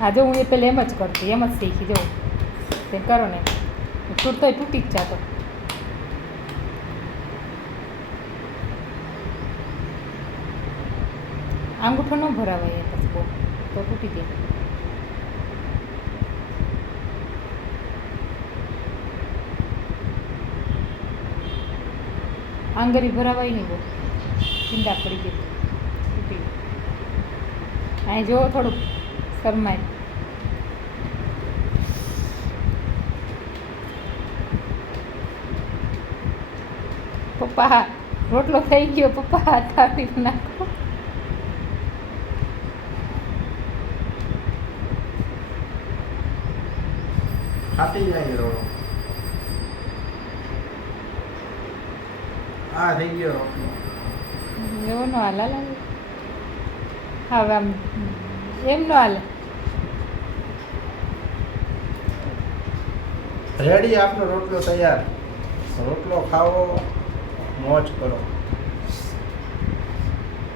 હા, જો હું એ પહેલાં એમ જ કરતી, એમ જ શીખી જાઉં તે કરો ને. તૂટતો તૂટી જ જાતો. આંગૂઠો ન ભરાવાય એ પછી બહુ, તો તૂટી જાય. આંગળી ભરાવાય નહીં બહુ. ચિંતા પડી ગઈ. તૂટી અહીં જો થોડુંક શરમાય પપ્પા રોટલો થઈ ગયો પપ્પા થાળી નાખો. ફાટી જાય થઈ ગયો રોટલો. એવો નો હાલ હાલ હવે આમ એમ નો હાલે. રેડી આપનો રોટલો તૈયાર. રોટલો ખાવો મોજ કરો.